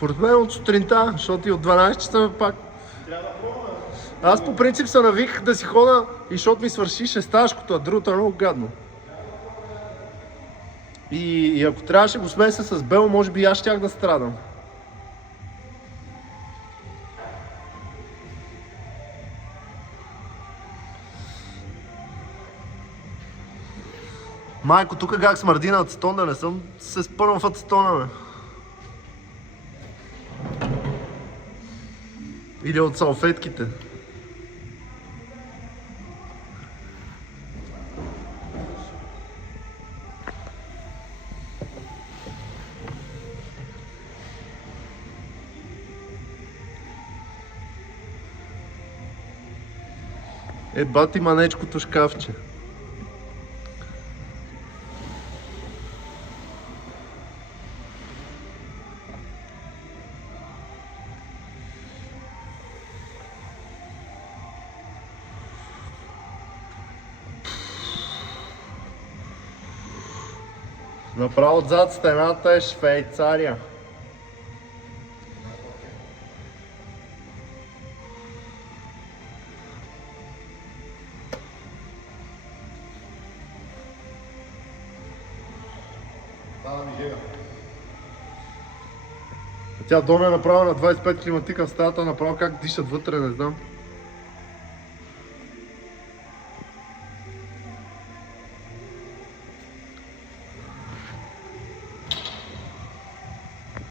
Според мен от сутринта, защото и от 12 часа пак. Аз по принцип се навих да си хода и защото ми свърши шесташкото, а другото е много гадно. И ако трябваше го смеся с Бело, може би аз щях да страдам. Майко, тук как смърди на ацетон, да не съм се спънал в ацетона, бе. Или от салфетките. Бати манечкото шкафче. Направо отзад стената е Швейцария. Тя Доня е направена на 25 климатика в стаята, направо как дишат вътре, не знам.